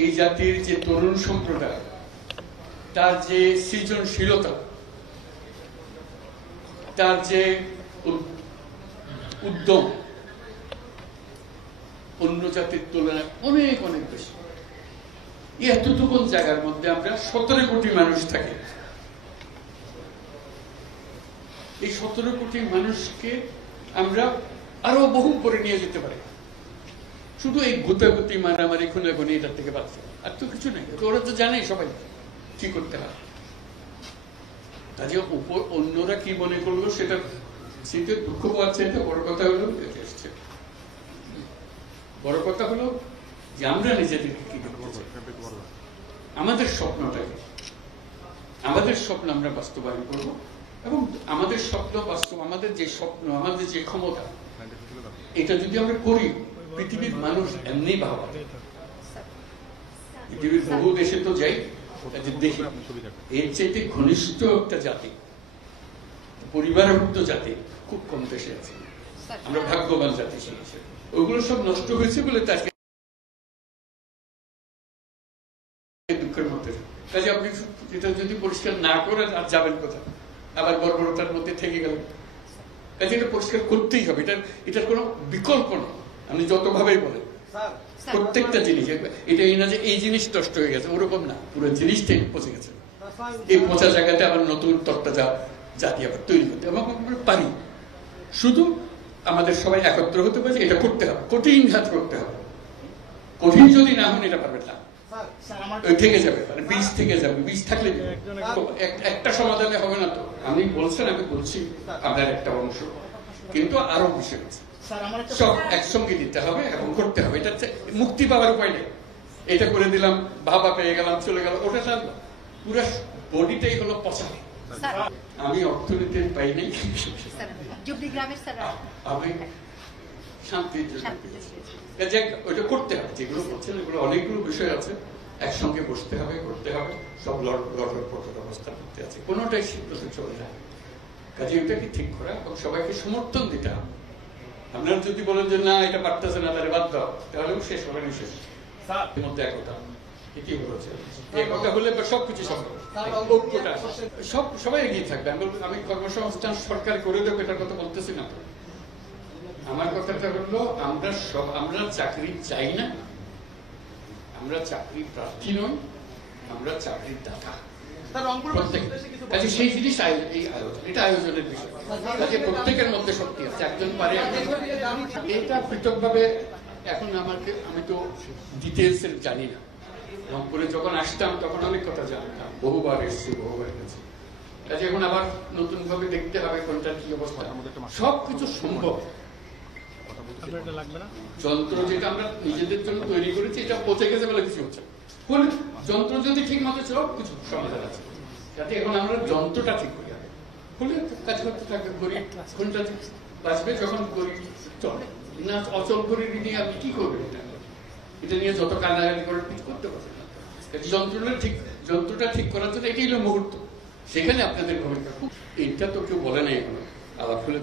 এই জাতির যে তরুণ সম্প্রদায় তার যে সৃজনশীলতা, তার যে উদ্যম অন্য জাতির তুলনায় অনেক অনেক বেশি। এতটুকু জায়গার মধ্যে আমরা 17 কোটি মানুষ থাকি। এই 17 কোটি মানুষকে আমরা আরো বহু করে নিয়ে যেতে পারি শুধু এই গুতাগুতি মারামারি খুনাখুনি এটার থেকে বাঁচতে, আর তো কিছু নেই। ওরা তো জানেই সবাই কি করতে হয়। কাজে উপর অন্যরা কি মনে করলো সেটা শীতের দুঃখ পাচ্ছে। এটা বড় কথা হলো, বড় কথা হলো যে আমরা নিজেদেরকে কি করবো, আমাদের স্বপ্নটাকে, আমাদের স্বপ্ন আমরা বাস্তবায়ন করব এবং আমাদের স্বপ্ন বাস্তব, আমাদের যে স্বপ্ন, আমাদের যে ক্ষমতা, এটা যদি আমরা করি পৃথিবীর মানুষ এমনি ভাবা। পৃথিবীর বহু দেশে তো যাই, দেখি এর চাইতে ঘনিষ্ঠ একটা জাতি, পরিবারভুক্ত জাতি খুব কম দেশে আছে। আমরা ভাগ্যবান জাতি হিসেবে। ওগুলো সব নষ্ট হয়েছে বলে তাকে দুঃখের মধ্যে। কাজে আপনি এটা যদি পরিষ্কার না করেন আর যাবেন কোথায়, আবার বর্বরতার মধ্যে থেকে গেলেন। কাজে এটা পরিষ্কার করতেই হবে, এটার কোনো বিকল্প নেই। আপনি যতভাবেই বলেন প্রত্যেকটা জিনিস, এটা এই না যে এই জিনিস নষ্ট হয়ে গেছে, ওরকম না, পুরো জিনিসটাই পচে গেছে। এই পচা জায়গাতে আবার নতুন তত্ত্বা জাতি আবার তৈরি করতে আমরা পারি। শুধু আমাদের সবাই একত্র হতে পারে, এটা করতে হবে, কঠিন ঘাত করতে হবে। কঠিন যদি না হন এটা পারবেন না, থেকে যাবে, মানে বীজ থেকে যাবে। বীজ থাকলে একটা সমাধানে হবে না। তো আমি বলছেন, আমি বলছি আপনার একটা অংশ, কিন্তু আরো বিষয় আছে, সব একসঙ্গে দিতে হবে এবং করতে হবে। এটা মুক্তি পাওয়ার উপায় নেই। এটা করে দিলাম, ভাবা পেয়ে গেলাম, চলে গেল, ওটা পুরো বডিটাই হলো পচা। আমি অর্থনীতির পাই নাই, আমি শান্তিতে ওইটা করতে হবে। যেগুলো করছেন এগুলো অনেকগুলো বিষয় আছে, একসঙ্গে বসতে হবে, করতে হবে। সব লড়ার অবস্থা করতে আছে, কোনোটাই শীঘ্রতে চলে যায়। কাজে এটাকে ঠিক করা এবং সবাইকে সমর্থন দিতে হবে। আপনারা যদি বলেন যে না এটা পারতেছে না, তাহলে বাদ দাও, তাহলেও শেষ হবে না। শেষ মধ্যে একতা, ঠিকই বলেছে। একতা হলে সবকিছু সম্ভব, ঐক্যটা সবাই এগিয়ে থাকবে। আমি কর্মসংস্থান সরকার করে দেবো এটার কথা বলতেছি না। আমার কথাটা হলো আমরা চাকরি চাই না, আমরা চাকরি প্রার্থী নই, আমরা চাকরির দাতা। সেই জিনিস এই আয়োজন, এটা আয়োজনের বিষয়। প্রত্যেকের মধ্যে শক্তি আছে, একজন পারে। এটা পৃথক ভাবে এখন আমি তো ডিটেলস জানি না। রংপুরে যখন আসতাম তখন অনেক কথা জানতাম, বহুবার এসেছি, বহুবার গেছি। কাজে এখন আবার নতুন ভাবে দেখতে হবে কোনটা কি অবস্থা। সবকিছু সম্ভব। যন্ত্র যেটা আমরা নিজেদের জন্য তৈরি করেছি এটা পচে গেছে বলে কিছু হচ্ছে। যন্ত্র যদি ঠিক মতো সব কিছু সমাধান আছে, যাতে এখন আমরা যন্ত্রটা ঠিক করি, হলে কাজ করতে থাকবে। গরিব কোনটা বাঁচবে যখন গরিব চলে না, অচল গরিব নিয়ে আপনি কি করবেন? এটা নিয়ে যত কান্নাকাটি করে কিছু করতে পারবেন না। যন্ত্রটা ঠিক করার জন্য এটাই হলো মুহূর্ত, সেখানে আপনাদের ভূমিকা। এটা তো কেউ বলে নাই এখনো, আলাপ হলে তো